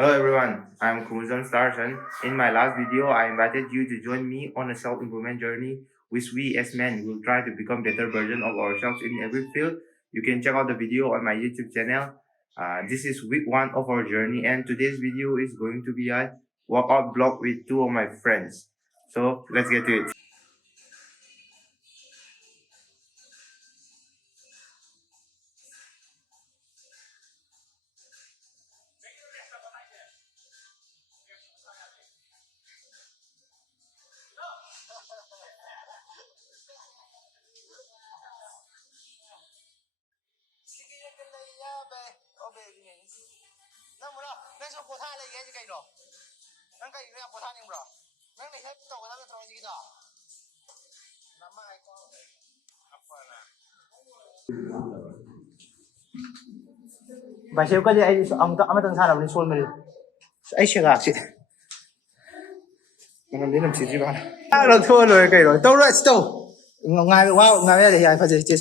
Hello everyone, I'm Kumuzan Starson. In my last video, I invited you to join me on a self-improvement journey which we as men will try to become better version of ourselves in every field. You can check out the video on my YouTube channel. This is week 1 of our journey and today's video is going to be a workout vlog with 2 of my friends. So let's get to it. Bicep cái gì anh ông tầng sao làm lên xôn mình ấy sẽ gạt chị làm đến làm gì bạnเราthua rồi cái rồi tao rồi tao ngay wow ngay đây anh phải chết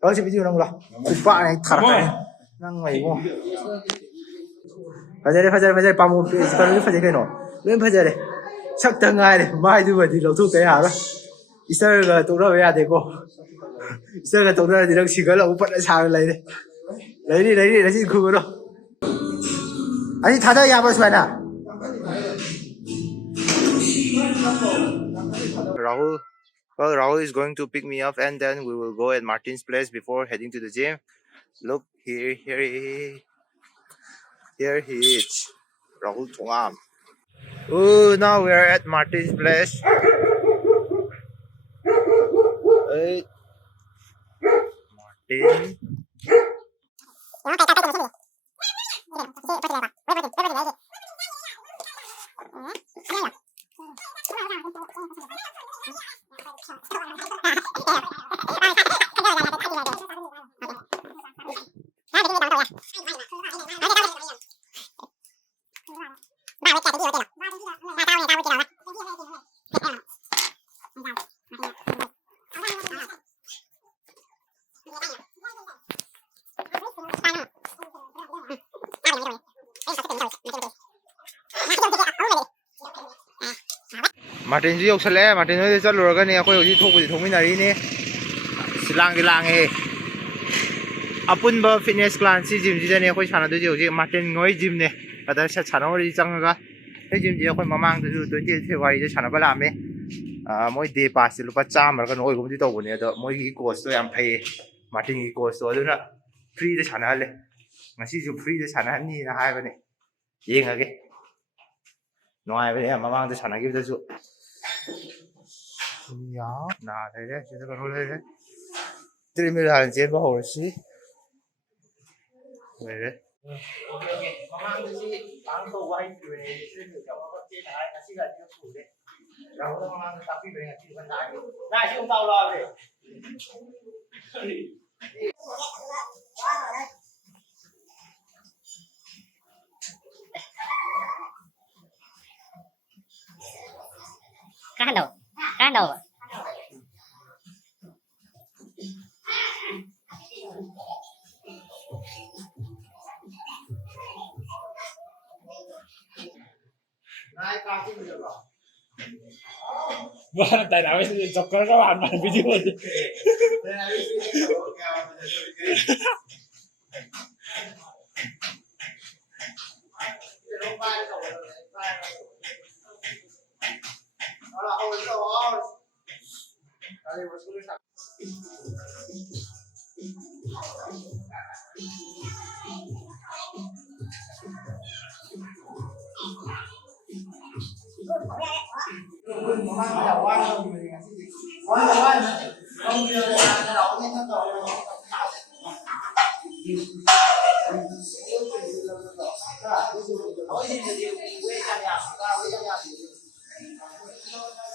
đó chỉ video năng rồi chụp bạn này thả này năng mày mua phải chơi pam một cái phải chơi cái nọ lên phải chơi đây chắc tầng ngay đây mai thứ bảy thì đầu thu cái hả đó Israel là tụi nó về à để cô Israel là tụi nó thì đang chỉ có là úp bắt sao lấy đi lấy gì khu đó anh thả ra vào xuân à Rahul is going to pick me up and then we will go at Martin's place before heading to the gym. Look, here he is, Rahul Thongam. Oh, now we are at Martin's place. Hey, Martin. Martin ji yok sale Martin noi cha lur ga ne khoi ji thok ji thong min ari ne silang gi lang he apun ba fitness class si gym ji ne khoi chana du ji Martin ngoi gym ne ada sa chana ri chang ga he gym ji khoi mamang du 20 February ji chana ba la me moi day pass lu pa cha mar ga noi gum ji to bu ne do moi gi coach to yam phai Martin gi coach to du na free de chana le ngasi ju free de chana ni na hai ba ne yeng age noi ba ne mamang de chana gi da ju呀，哪来的？现在个路来的，这里面人捡不好的西，来的。妈妈就是当初我还以为是叫我接下来那是个就处的，然后妈妈是当兵的，去分大的，那就到了的。看到。Vâng, tại nào chọc các bạn video đi.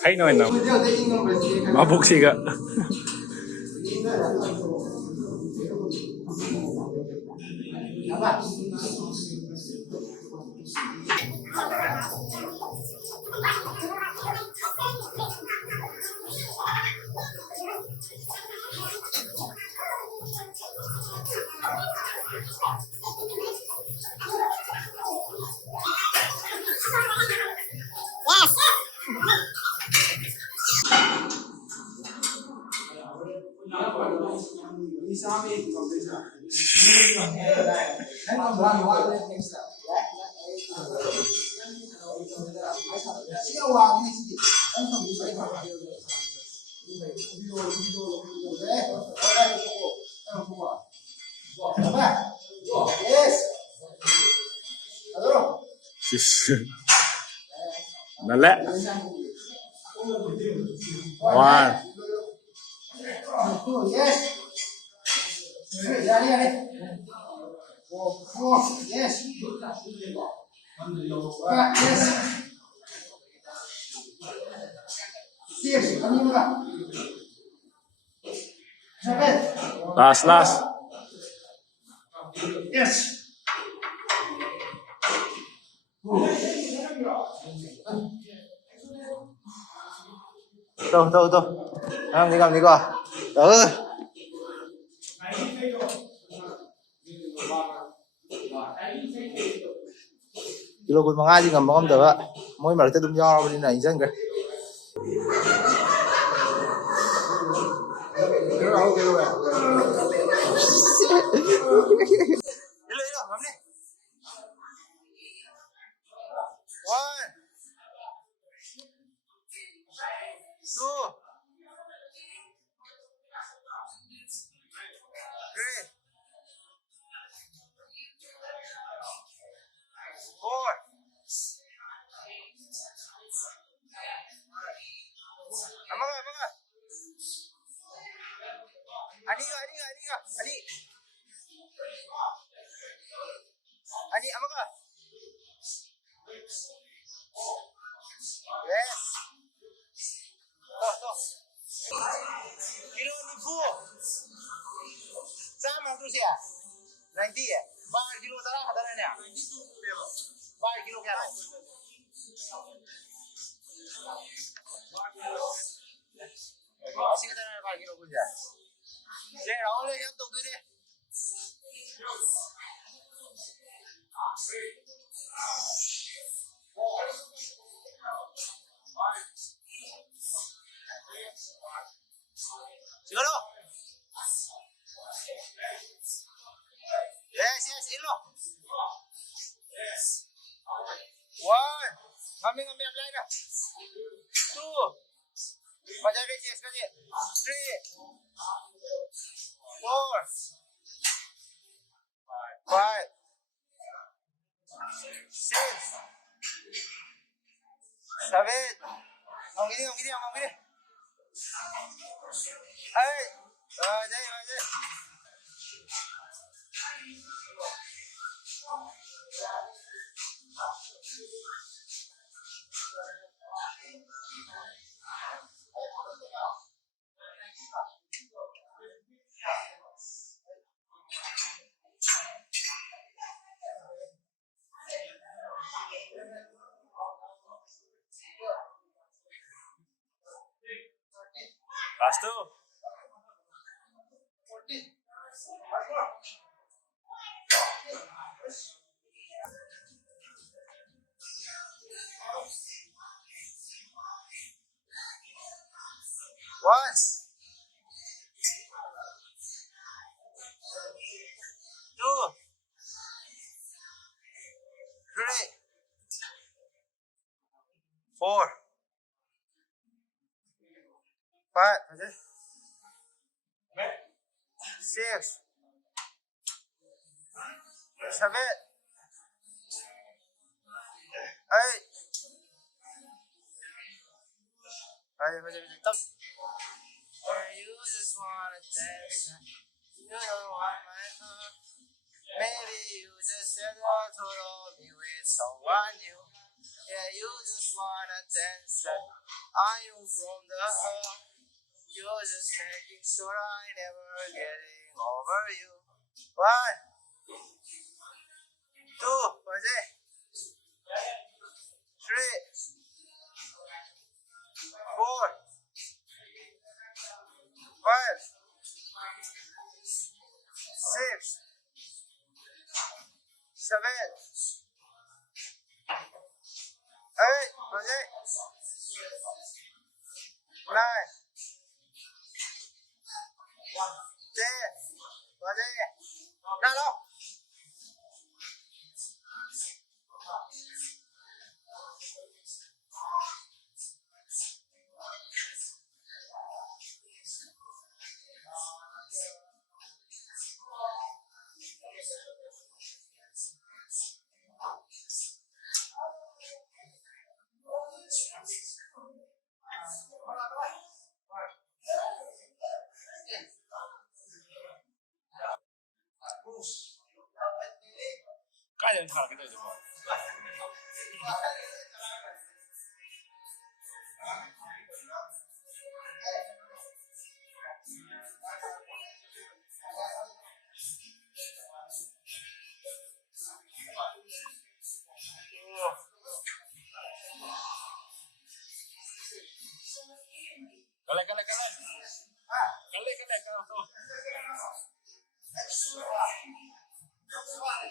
Thấy nói nào mà bốc xì cả. นั่นแหละว้า last Tuh. Ngam đi qua. Kilo kun mga di ngam ngam daw. Moy marita dum yaw ni na izan ka. Ilo, ngam ni. 1 2 3 4 Amaga. Ani. Ani, amaga. Yes. Tuh. Kilo ni fu. Sama tu sia. 90 ya. 12 kilo tara hadananya. 12 kilo kya. Asing ka na 12 kilo ko dyan. Sige, ako lang yung tugdo niya. Siguro. Yes, ilo. 1. Kami ang line na. 2. Pajay yes, kasi. 3. 4. 5. 6. 7. Ang gini. 8. Ajay. last two 1 2 3 4 5 6 7 8 You just wanna dance. You don't want my heart. Maybe you just said I told me with someone new. Yeah, you just wanna dance. I know from the heart. You're just making sure I never getting over you. 1 2 3 4 5 6 7 8 Fazay. 9. 10. Fazay. Nalo. Kaya yung target itu po. Kale. Kale to.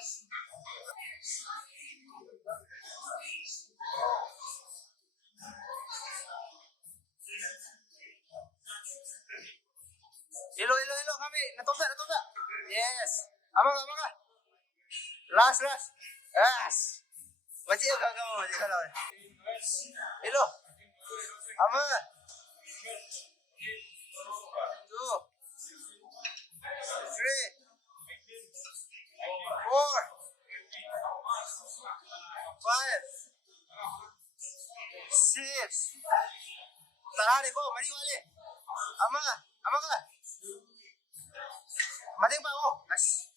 Ilo kami. Natumda. Yes. Amang. Last. Yes. Baca ka kamu di kalau. Ilo. Amang. 2. 3. 4. 5. 6. Tara deh kok, mari wale. Ama ka. Mating pa ako. As.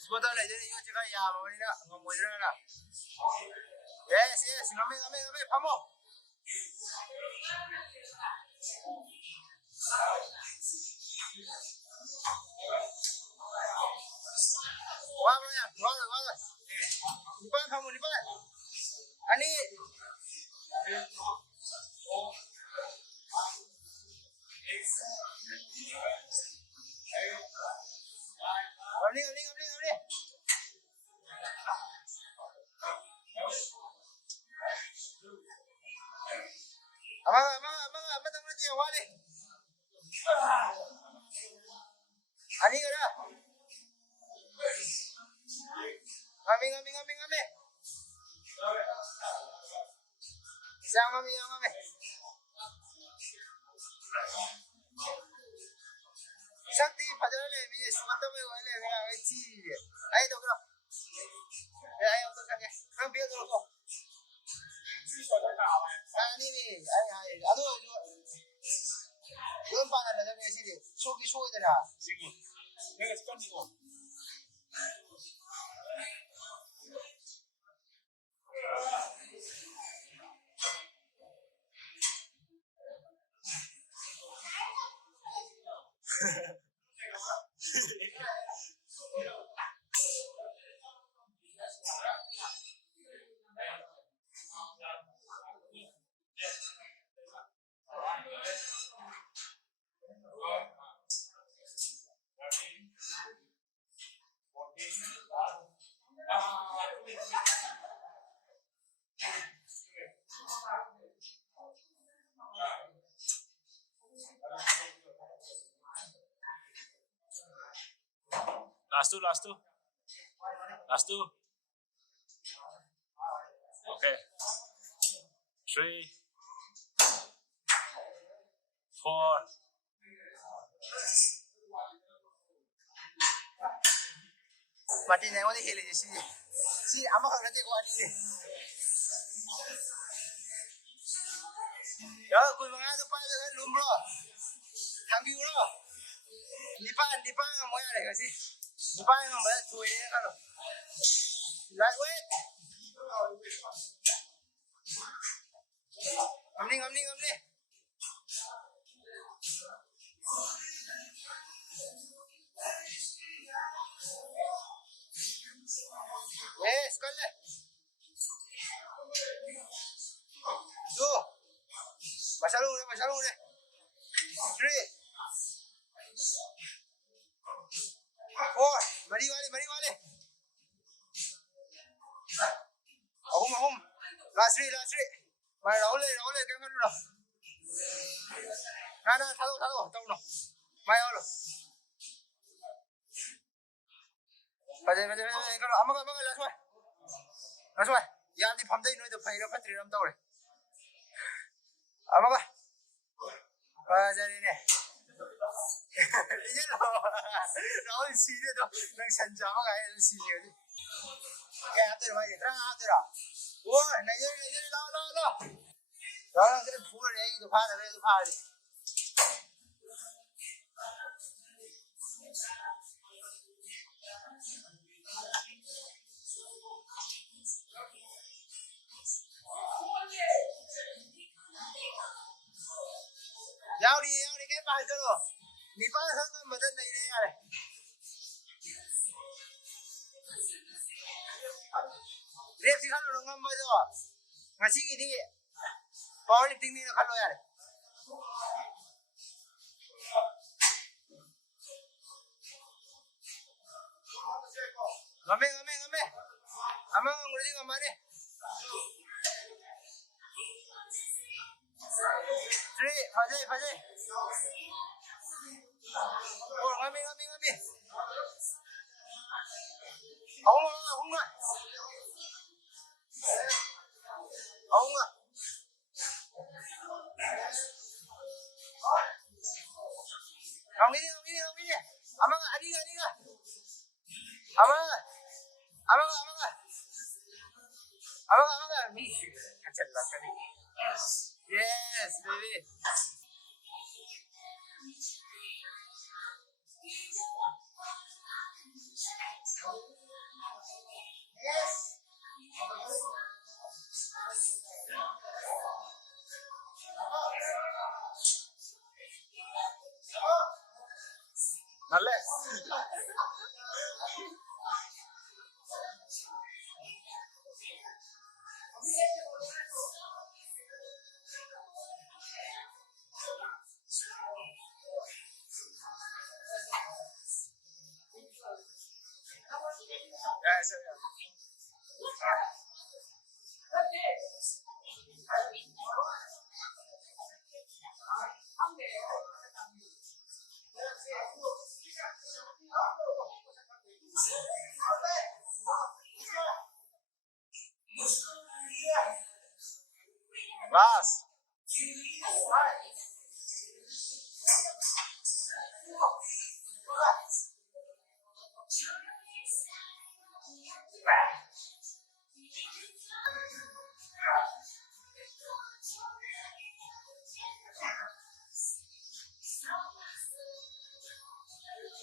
Sebentar lah, jadi yung cakap ya, mawali na, ngamoy na. Yes, ngami, pamo. Wala. Nipan kamu. Ani. Gamli. Ama tang nanti wale. Ani kada. Ngami. Siang ngami. Sakti pajalale mini sumata me wale mera echi. Ayo to kro. Ayo to kage. Ang biyo to ko. Ani ni. Ay. Ado. Yung pangalan na may sili. Sogi na. Sige. 내가 습관이고. Last two. Okay. 3, 4. Mati na wala hili si ama ka nati ko ani ni. Yo, kung mga ano pa na lumbro. Hambi ulo. Di pa nga mo yan kasi. Di pa nga mo tuwi na kalo. Lightweight. Gamni. Yes, kale. 2. Masyalo deh. 3. 4. Mari wale. Ahum. Last 3. last three. Mày đấu lên cái con rồi. Nè, tháo đâu rồi. Mày ơi rồi. Phải con rồi, amma last one. Last one. Yan đi phàm đây nói được phải nó phát triển làm tao rồi. Amma coi. Giờ đi nè. Ý là nó xì đấy thôi, đang sẵn chó cái xì nhiều đi. Cái hạt rồi mày, ra hạt rồi. Ủa, này lo. Đó, cái phú này đấy, tôi pha đi. Giao đi cái bài cho rồi. Ni pa sang mà tên này này. Rep sih kalau ngam baca, ngasih gini, power lifting ni kalau ya. Ngame, amang ngurus ngamane. Three, fajai. Oh, ngame. Ông à. Ông đi. Amang adiga. Amang. Mi. Kacau lah kali. Yes, baby. Yes. Nalle. Yes. Last.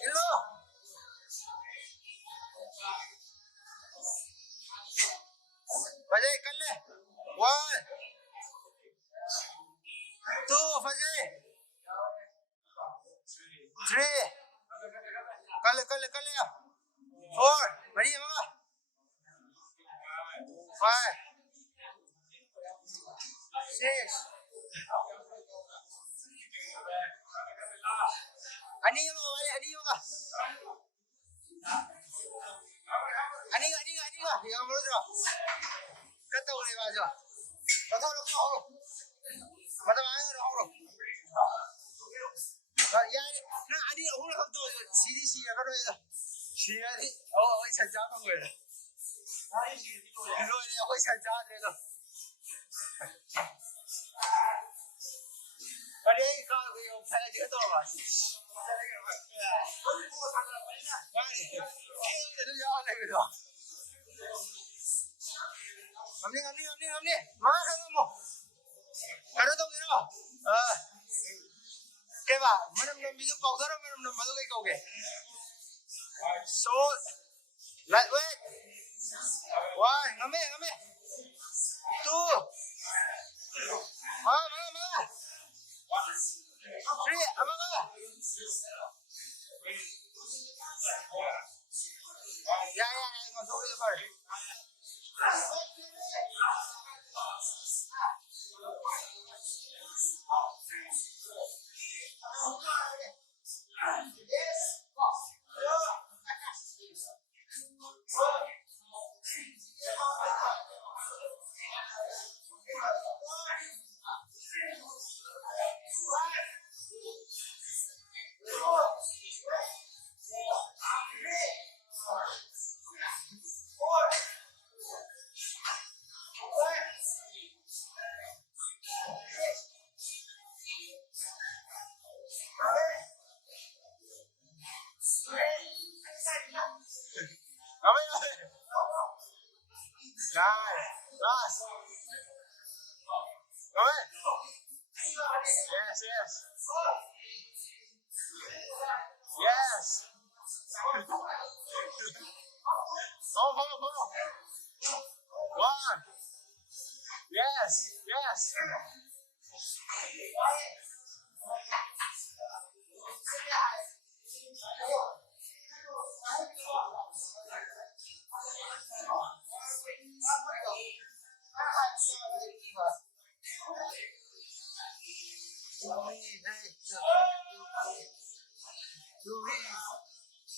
Hello. Fajai कर ले. 1, 2, Fajai. 3. कर ले. 4. बढ़िया मगा. 5. 6. Ani mega. Ani yang berapa? Kata boleh baca. Kata orang mau. Mata mana orang. Ya, nah ani orang tu siri akan ada. Siri ni, oh, saya jangan boleh. Kalau ni aku saya jangan deh tu. Kali ini kalau yang saya juga tahu lah. Ngamni. Mana kamu? Kada tahu kira. Keba, mana bisu powder, mana baru kayak kau ke? So, lightweight. 1, ngamni. 2. Mana? 3, amaga. Ya, masuk ke depan.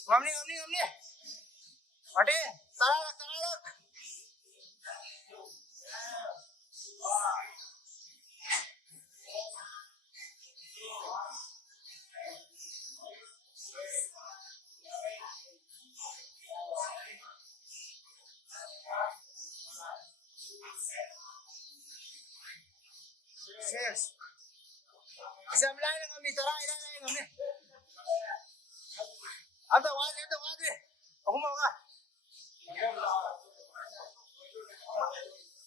Ngắm đi, ngắm đi, ngắm đi. Martin, tarak. Yes. Isang lain ng kami, tara, ilan na yung kami. Ando, wadi. Ako mo ka.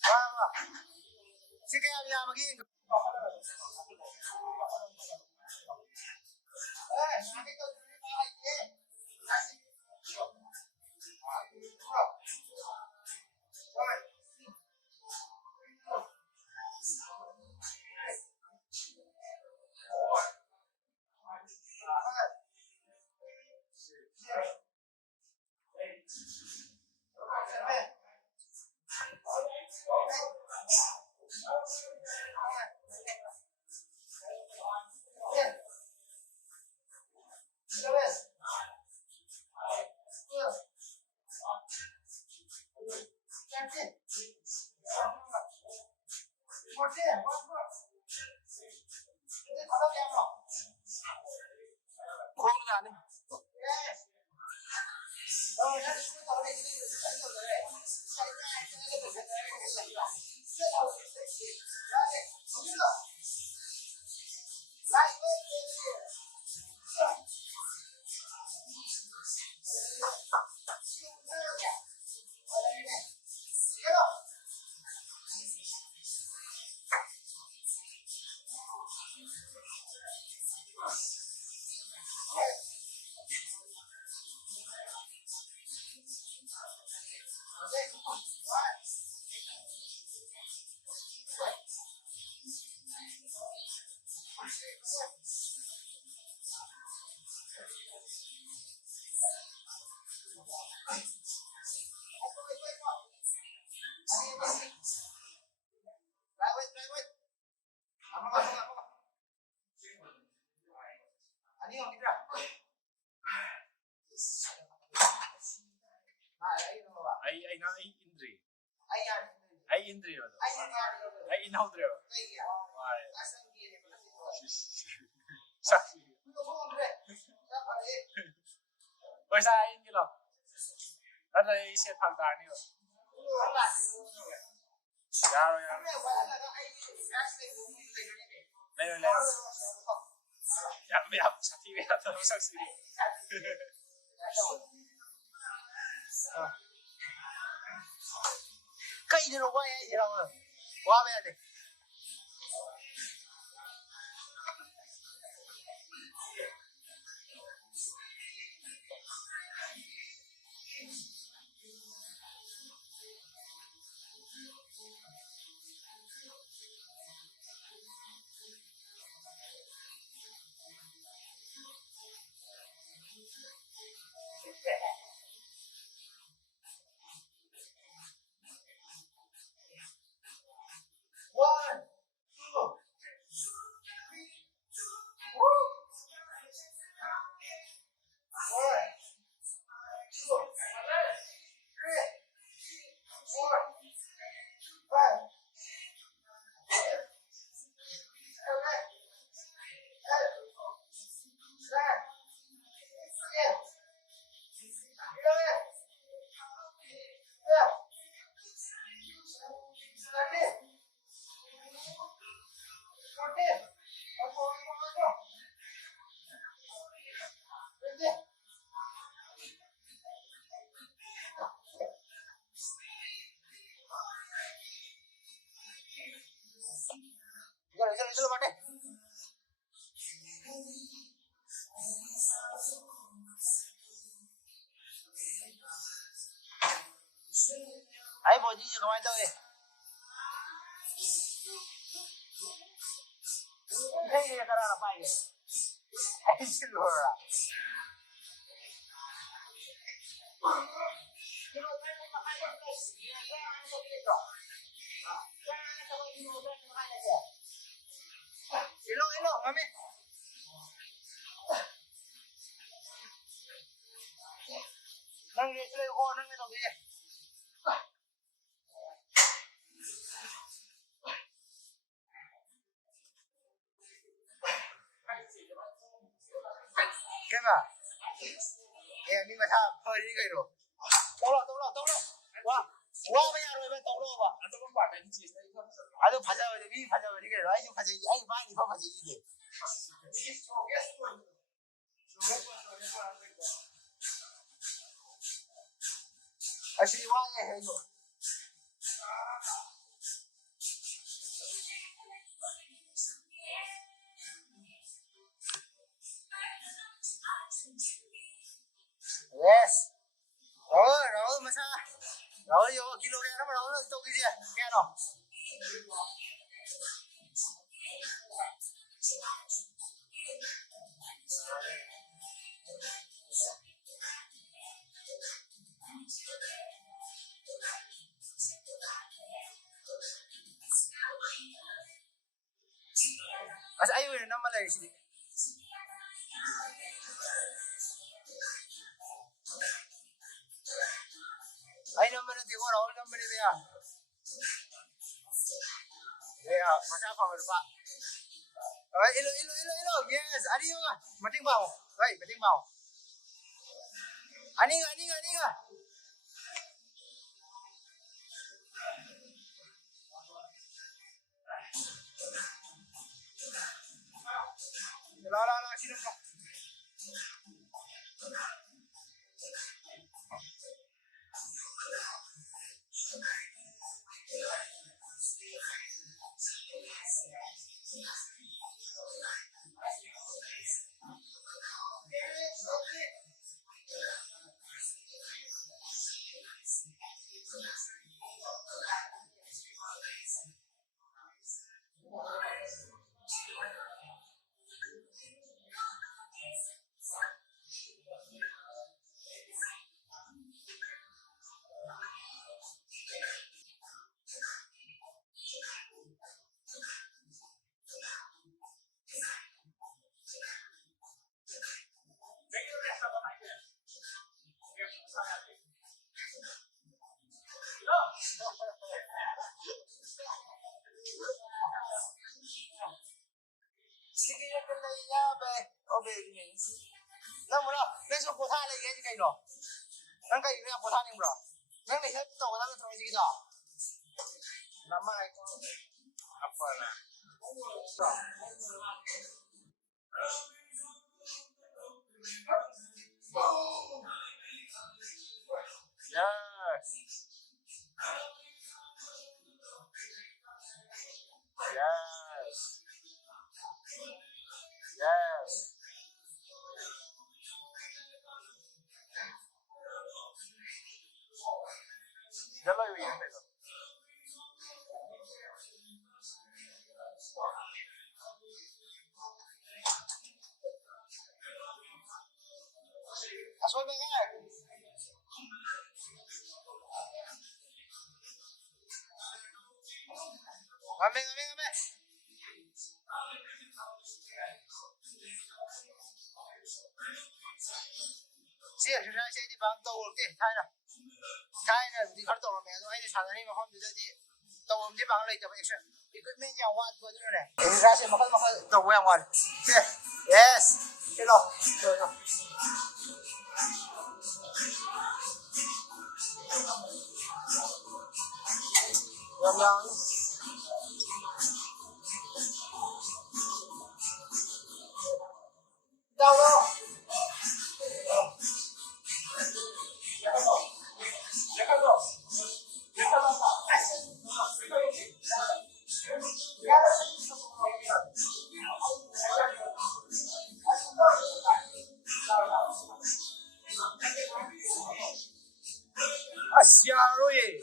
Wala. Sige, kaya magiging. Ay Indri ano? Ay Inaudre. Ay. Saksi. Why sa ayin kilo? Ano yung isip hagdan niyo? Yaro. Layo. Yam sa TV natin ang saksi. Cây thì nó quay gì đâu rồi. Qua bên này. One, two, three, woo. One, two, three, 4, 5, 6, 7, 8, 9, 10, 11, 12, 13, 14, 15, चलो बाटे आई भौजी जी कमाई तो ne kara na pai ai silora ilo mami nang ni sile ko nang ni to ge cái mà em nhưng mà tha hơi đi cái rồi tao lo quá quá bây giờ rồi bây tao lo mà anh tôi không quản anh chị đấy không anh tôi phải ra rồi đi cái rồi anh phải gì anh phải đi phải gì gì anh xin quá nghe hay rồi yes rồi mà sao rồi vô kilo ra nó mà rồi tôi cái gì nghe nào ayo ini nama lagi sini ayo nama nanti orang nama ni dia ya macam apa lupa ilo yes adiyo ka mating mau right mating mau ani ka la sino ka sige na kala ya be obe ni nang mo na beso ko tha lai ge kai no nang kai ni ko tha ni bro nang ni hết to ka na thoi gì đó nama ai ko apa lah yes chalo bien pero aso be ga ngame Chị ở ra xe đi bằng tàu được thay này thì khởi tàu mẹ rồi hay thằng này mà không được thì tàu đi bằng lấy cho action thì cứ mấy nhà hoa thôi chứ này ra xe mà không tàu quen rồi yes cái đó rồi Yang đâu đâu Asia rồi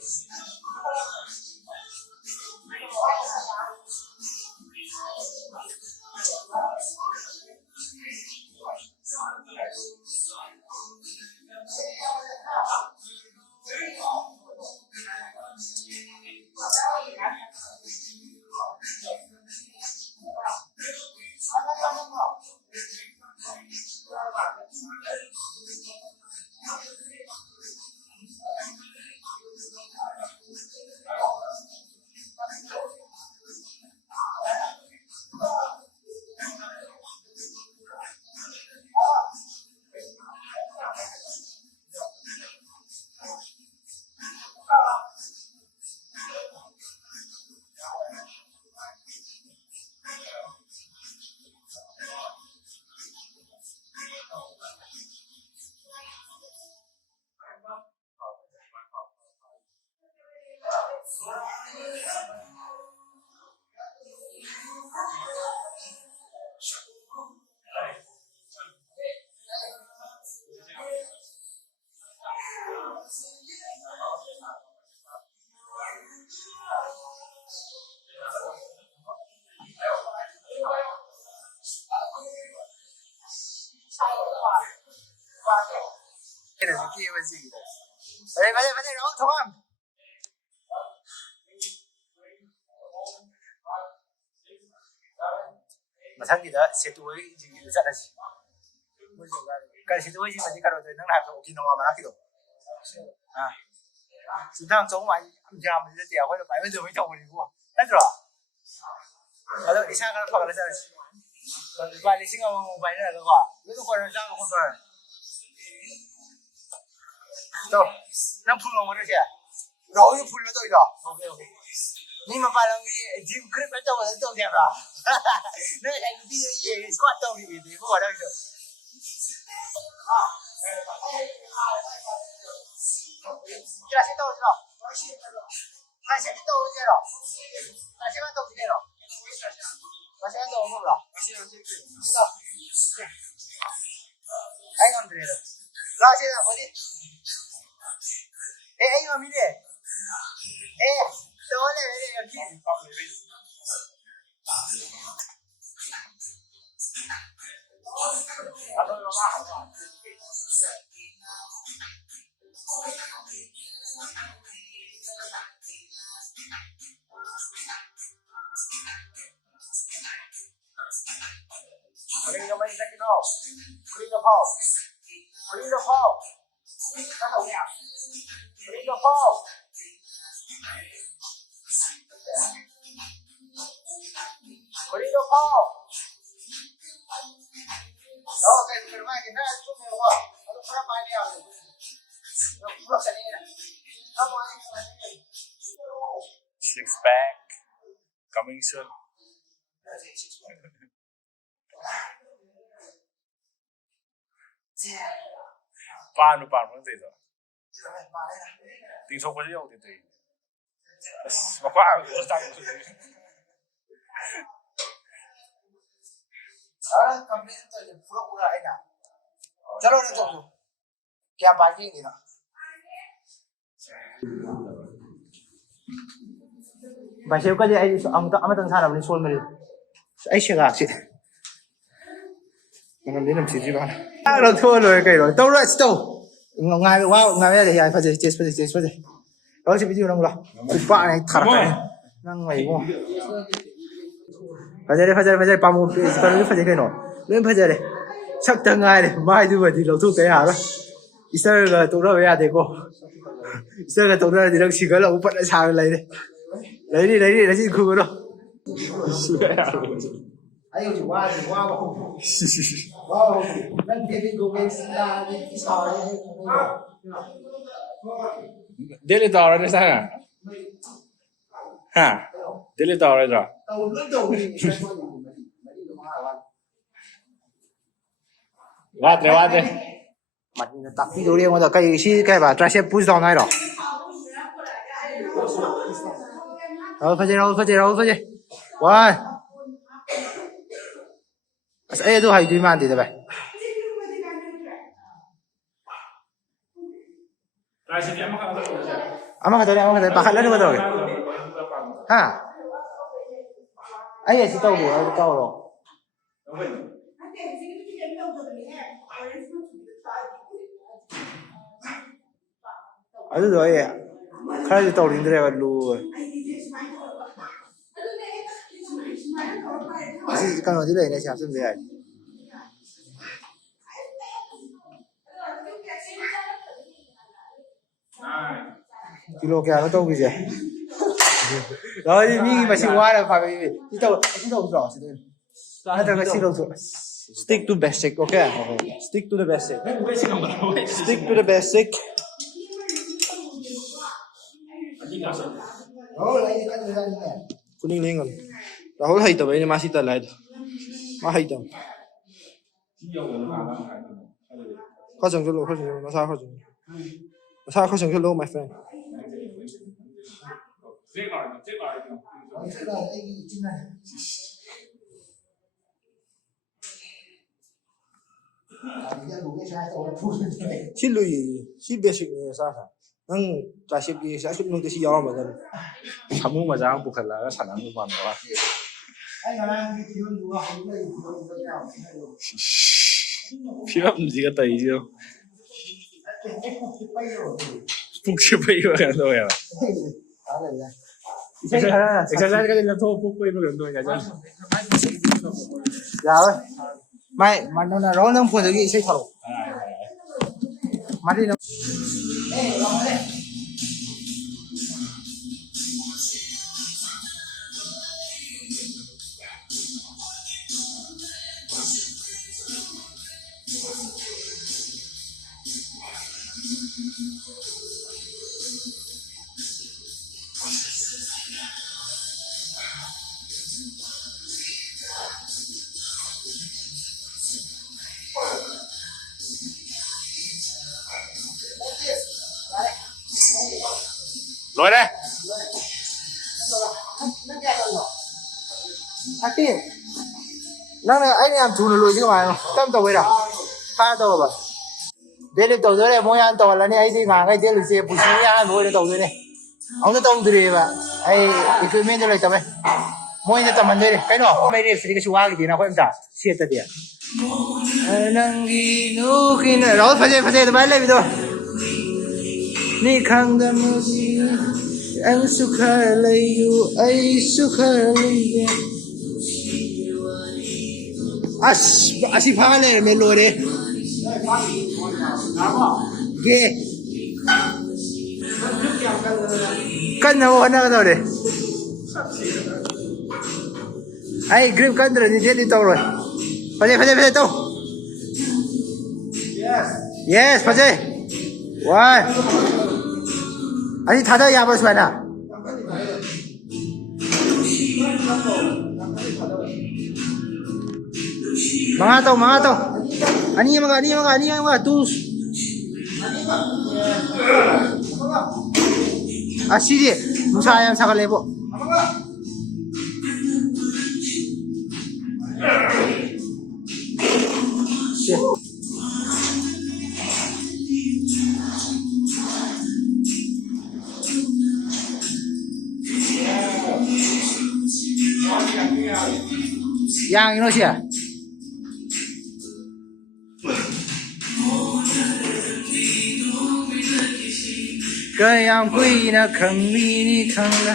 게임을쓰기맞아然后同样마찬가지다 세토의 지기를 잘하지 그러니까 세토의 지기 가로도能来说 오키나와 말하기도 아 지당 정말 이제하면 이제或者100%没到过你过那是吧好的你下个放个在把你singa mo bay na lo ka ito ko rin sa ko pa to nang pulo mo rin siya raw yung pulo to ito okay你们把人给 gym grip 到我的动点吧那还有第一squat 动力你不管那个啊这些动知道那些动知道那些动知道那些动不了知道哎我们这里那现在我的哎我们的哎多嘞有去Kuning naman sa kino. Kuning na po. Kuning na po. Kataw niya. Kuning na po. Kuning na po. Okay, pero may kita ito mo ko. Ano para pa niya? Ano para sa niya? Ano Six pack coming soon. Pan vẫn gì rồi. Tiếng số có nhiều thì mà quá rồi tăng Ahora también estoy en puro cura ahí nada. Ya lo reto. Que apague ni nada. Bà xem cái gì ai ông tầng sao làm xuân mình ấy sẽ gạt chị mình làm đến làm gì bạn nó thua rồi cái rồi đâu rồi đâu ngài ngài bây giờ phải chết đó chỉ video đâu rồi bạn này thật này năng mày mua phải chơi ba môn phải chơi cái nào lên phải chơi này chắc tầng ngài này mai đi về thì đầu thu cái hả đó Israel là tụi nó về à thì cô Israel là tụi nó thì đang chỉ có là úp lại sao lấy đi lấy gì khu đó ai yêu chủ qua mà không wow đang cái của mình là cái sò đấy Daily tàu rồi sao à? Hả? Daily tàu rồi. tàu lớn tàu Vắt đi. mặt tập video liền mà giờ cái bà trai xem push down này rồi phải chơi wow ê tôi hay đi man thì vậy ama kata pakai lagi betul ha ai sih tahu loh aduh ya kalau tahu ini dia lu kan orang lain siapa sih dia kilo kaya nó đâu cái gì rồi đi mà xin qua là phải đi đâu rõ xin đâu cái xin đâu rõ stick to basic okay stick to the basic stick to the basic kuning lên còn đó hay tao vậy mà xí tao lại mà hay tao khó chừng cho lô nó sao khó chừng cho lô my friend xin lùi xin basic này sao năng trả ship gì sẽ chụp nông từ CEO mà gần Thằng mua mà ra bục là cái sản phẩm của mình rồi. Phim gì cái tây chứ? ꯄꯨꯛꯁꯦ ꯄꯩꯕ ꯀꯩꯅꯣ ꯇꯧꯋꯦꯕ ꯏꯁꯩ ꯈꯔ exercise ꯀꯩ ꯂꯧꯊꯣꯛ ꯄꯨꯛ ꯄꯩꯕ ꯀꯩꯅꯣ ꯇꯧꯋꯦ ꯀꯥꯏ ꯌꯥꯔꯣꯏ ꯃꯥꯏ ꯔꯥꯍꯨꯜ ꯅꯪ ꯐꯣꯟꯗꯒꯤ ꯏꯁꯩ ꯊꯥꯔꯛꯑꯣ ꯃꯥꯗꯤ ꯅꯪ ꯂꯣꯏꯔꯦ 13 ꯅꯪꯅ ꯑꯩꯅ ꯌꯥꯝ ꯊꯨꯅ ꯂꯣꯏꯁꯤ ꯀꯃꯥꯏꯅ ꯇꯞ ꯇꯧꯕꯩꯔꯥ ꯈꯥ ꯇꯧꯔꯕ ꯗꯦꯂꯤꯞ ꯇꯧꯗꯣꯔꯦ ꯃꯣꯏ ꯍꯥꯟꯅ ꯇꯧꯍꯜꯂꯅꯤ ꯑꯩꯗꯤ ꯉꯥꯡꯈꯩ ꯗꯦꯂꯤꯞꯁꯦ ꯄꯨꯟꯁꯤꯒꯤ ꯑꯍꯥꯟꯕ ꯑꯣꯏꯅ ꯇꯧꯗꯣꯏꯅꯦ ꯑꯃꯨꯛꯇ ꯇꯧꯗ꯭ꯔꯤꯑꯕ ꯑꯩ ꯏꯀ꯭ꯋꯤꯞꯃꯦꯟꯗꯣ ꯂꯩꯇꯕꯩ ꯃꯣꯏꯅ ꯇꯝꯍꯟꯗꯣꯏꯅꯦ ꯀꯩꯅꯣ ꯃꯩ ꯔꯦꯞꯁꯤꯗꯤ ꯀꯩꯁꯨ ꯋꯥꯈꯤꯗꯦꯅ ꯑꯩꯈꯣꯏ ꯑꯝꯇ ꯁꯦꯠꯇꯗꯤ ꯅꯪꯒꯤ ꯅꯨꯈꯤꯅ ꯔꯥꯍꯨꯜ ꯐꯖꯩ ꯑꯗꯨꯃꯥꯏꯅ ꯂꯩꯕꯗꯣ ꯅꯤ ꯈꯪꯗꯃꯗꯤ ꯑꯩꯁꯨ ꯈꯔ ꯂꯩꯌꯨ ꯑꯩꯁꯨ ꯈꯔ ꯂꯩꯒꯦ ꯑꯁ ꯑꯁꯤ ꯐꯥ ꯂꯩꯔꯝꯃꯦ ꯂꯣꯏꯔꯦ ꯒꯦ ꯀꯟꯅꯕ ꯍꯣꯠꯅꯒꯗꯧꯔꯦ ꯑꯩ ꯒ꯭ꯔꯤꯞ ꯀꯟꯗ꯭ꯔꯗꯤ ꯗꯦꯠꯂꯤ ꯇꯧꯔꯣꯏ ꯐꯖꯩ ꯇꯧ ꯌꯦꯁ ꯐꯖꯩ ꯋꯥꯟ ꯑꯁꯤ ꯊꯥꯗ ꯌꯥꯕ꯭ꯔꯥ ꯁꯨꯃꯥꯏꯅ ꯃꯉꯥ ꯇꯧ ꯑꯅꯤ ꯑꯃꯒ ꯇꯨ ꯑꯁꯤꯗꯤ ꯅꯨꯡꯁꯥ ꯌꯥꯝ ꯁꯥꯒꯠꯂꯦꯕꯣ ꯌꯥꯡꯉꯤꯅꯣ ꯁꯤ ꯀꯌꯥꯝ ꯀꯨꯏꯅ ꯈꯪꯕꯤꯅꯤ ꯈꯪꯂ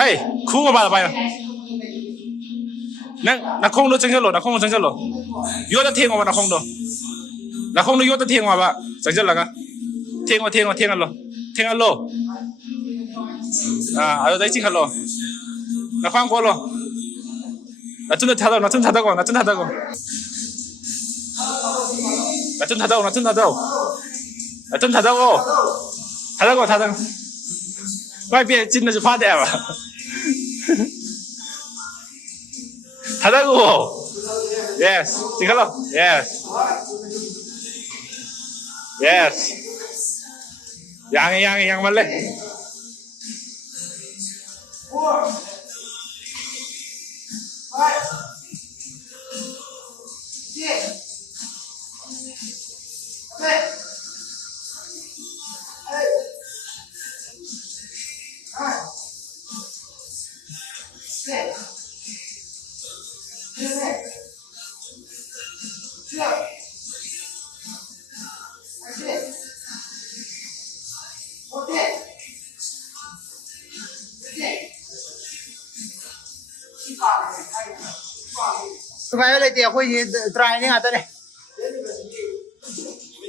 ꯑꯩ ꯈꯨꯒ ꯄꯥꯏꯔꯣ ꯄꯥꯏꯔꯣ ꯅꯪ ꯅꯈꯣꯡꯗꯣ ꯆꯪꯁꯤꯜꯂꯣ ꯌꯣꯠꯇ ꯊꯦꯡꯉꯣꯕ ꯅꯈꯣꯡꯗꯣ ꯌꯣꯠꯇ ꯊꯦꯡꯉꯣꯕ ꯆꯪꯁꯤꯜꯂꯒ ꯊꯦꯡꯍꯜꯂꯣ ꯑꯗꯨꯗꯩ ꯆꯤꯡꯈꯠꯂꯣ ꯅꯈ꯭ꯋꯥꯡ ꯀꯣꯜꯂꯣ ꯅꯇꯨꯟ ꯊꯥꯗꯧ ꯅꯇꯨꯟ ꯊꯥꯗꯧꯑꯣ ꯚꯥꯏ ꯄꯦ ꯆꯤꯟꯅꯁꯨ ꯐꯥꯗꯦ ꯍꯥꯏꯕꯊꯥꯗꯧꯑꯣ ꯌꯦꯁ ꯆꯤꯡꯈꯠꯂꯣ ꯌꯦꯁ ꯌꯥꯡꯃꯜꯂꯦ ꯁꯨꯃꯥꯏꯅ ꯂꯩꯇꯦ ꯑꯩꯈꯣꯏꯁꯤ ꯇ꯭ꯔꯥꯏꯅꯤ ꯉꯥꯛꯇꯅꯦ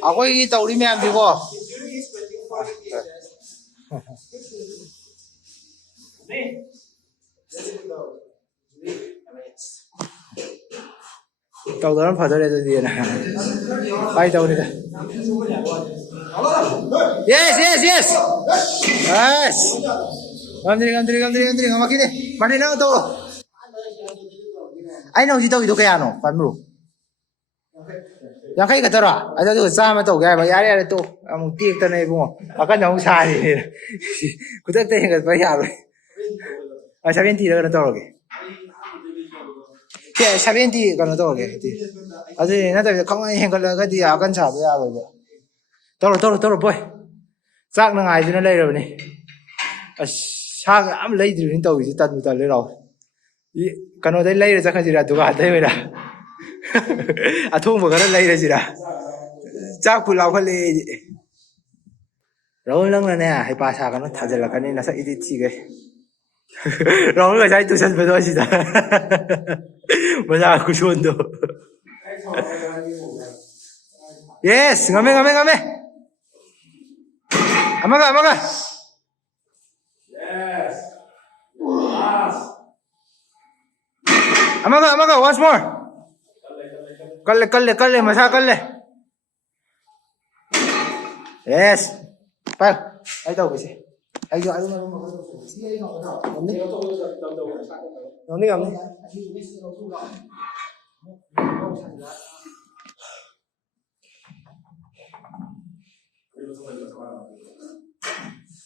ꯑꯩꯈꯣꯏꯒꯤ ꯇꯧꯔꯤ ꯃꯌꯥꯝꯁꯤꯀꯣ ꯇꯧꯗꯔꯝ ꯐꯗꯣꯔꯦ ꯑꯗꯨꯗꯤꯅ ꯀꯥꯏ ꯇꯧꯔꯤꯗ ꯌꯦꯁ ꯉꯝꯗ꯭ꯔꯤ ꯉꯝꯃꯛꯈꯤꯅꯤ ꯃꯥꯔꯇꯤꯟ ꯅꯪ ꯇꯧꯔꯣ ꯑꯩꯅ ꯍꯧꯖꯤꯛ ꯇꯧꯔꯤꯗꯣ ꯀꯌꯥꯅꯣ ꯄꯟꯕ꯭ꯔꯣ 50 ꯈꯛꯇꯔꯣ ꯑꯗꯨꯒ 100 ꯇꯧꯒꯦ ꯍꯥꯏꯕ ꯌꯥꯔꯦ ꯇꯣ ꯑꯃꯨꯛ ꯇꯦꯛꯇꯅ ꯏꯕꯨꯡꯉꯣ ꯑꯀꯟ ꯑꯃꯨꯛ ꯁꯥꯔꯤꯅꯦ ꯈꯨꯗꯛꯇ ꯍꯦꯟꯒꯠꯄ ꯌꯥꯔꯣꯏ 70 ꯀꯩꯅꯣ ꯇꯧꯔꯒꯦ 70 ꯀꯩꯅꯣ ꯇꯧꯔꯒꯦ ꯑꯗꯨꯗꯤ ꯅꯠꯇꯕꯤꯗ ꯈꯪꯉ ꯍꯦꯟꯒꯠꯂꯒꯗꯤ ꯑꯀꯟ ꯁꯥꯕ ꯌꯥꯔꯣꯏꯕ ꯇꯧꯔꯣ ꯕꯣꯏ ꯆꯥꯛꯅ ꯉꯥꯏꯗꯨꯅ ꯂꯩꯔꯕꯅꯤ ꯑꯁ ꯁꯥꯒ ꯌꯥꯝ ꯂꯩꯗ꯭ꯔꯤꯕꯅꯤ ꯇꯧꯔꯤꯁꯤ ꯇꯟꯕꯨ ꯇꯜꯂꯦ ꯔꯥꯎ ꯀꯩꯅꯣꯗꯩ ꯂꯩꯔ ꯆꯠꯈ꯭ꯔꯁꯤꯔꯥ ꯗꯨꯀꯥꯟꯗꯩ ꯑꯣꯏꯅ ꯑꯊꯣꯡꯕ ꯈꯔ ꯂꯩꯔꯁꯤꯔꯥ ꯆꯥꯛꯄꯨ ꯂꯥꯎꯈꯠꯂꯛꯑꯦ ꯔꯥꯍꯨꯜ ꯅꯪꯅꯅꯦ ꯍꯩꯄꯥ ꯁꯥꯒꯅꯨ ꯊꯥꯖꯤꯜꯂꯛꯀꯅꯤ ꯅꯁꯛ ꯏꯗꯤ ꯊꯤꯒꯩ ꯔꯥꯍꯨꯜ ꯉꯁꯥꯏ ꯇꯨꯁꯟꯕꯗꯣ ꯑꯁꯤꯗ ꯃꯖꯥ ꯈꯨꯁꯣꯟꯗꯣ yes ngame amaga amaga once more kalle masa kalle yes pai ai tau cái gì ai giờ ai ngắm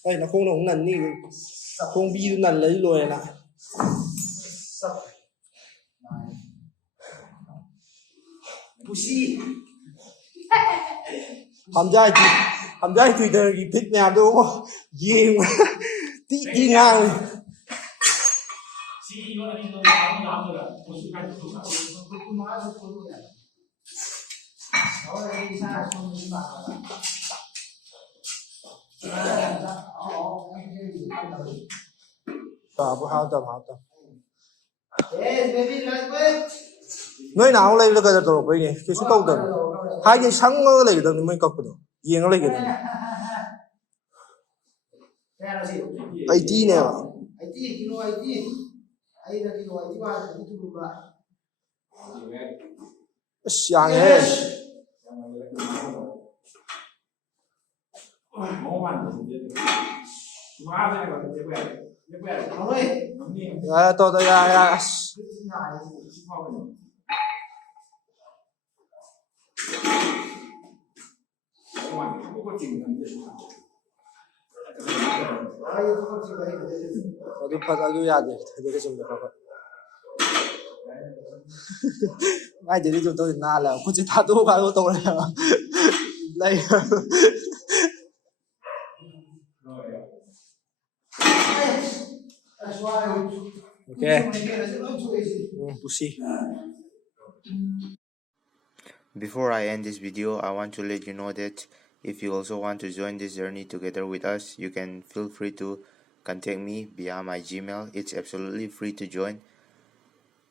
đây nó không nó cũng nần đi không bi nó nần lấy lùi lại pussy hàm dai Twitter cái thích nhà đúng không gì mà tí ngang hao tầm nơi nào lấy được cái đồ bây giờ cái số câu tầm hai cái sáng lấy được mới cọc được gì nó lấy được IT nè sáng hết to to ya 어디 파자도 해야 돼. 되게 좀 나가. ai để đi tụi tôi na là cô chỉ tha tôi vào ô tô này à đây ok pussy. Before I end this video, I want to let you know that if you also want to join this journey together with us, you can feel free to contact me via my Gmail. It's absolutely free to join.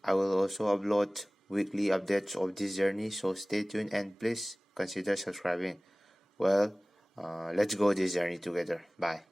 I will also upload weekly updates of this journey, so stay tuned and please consider subscribing. Well, let's go this journey together. Bye.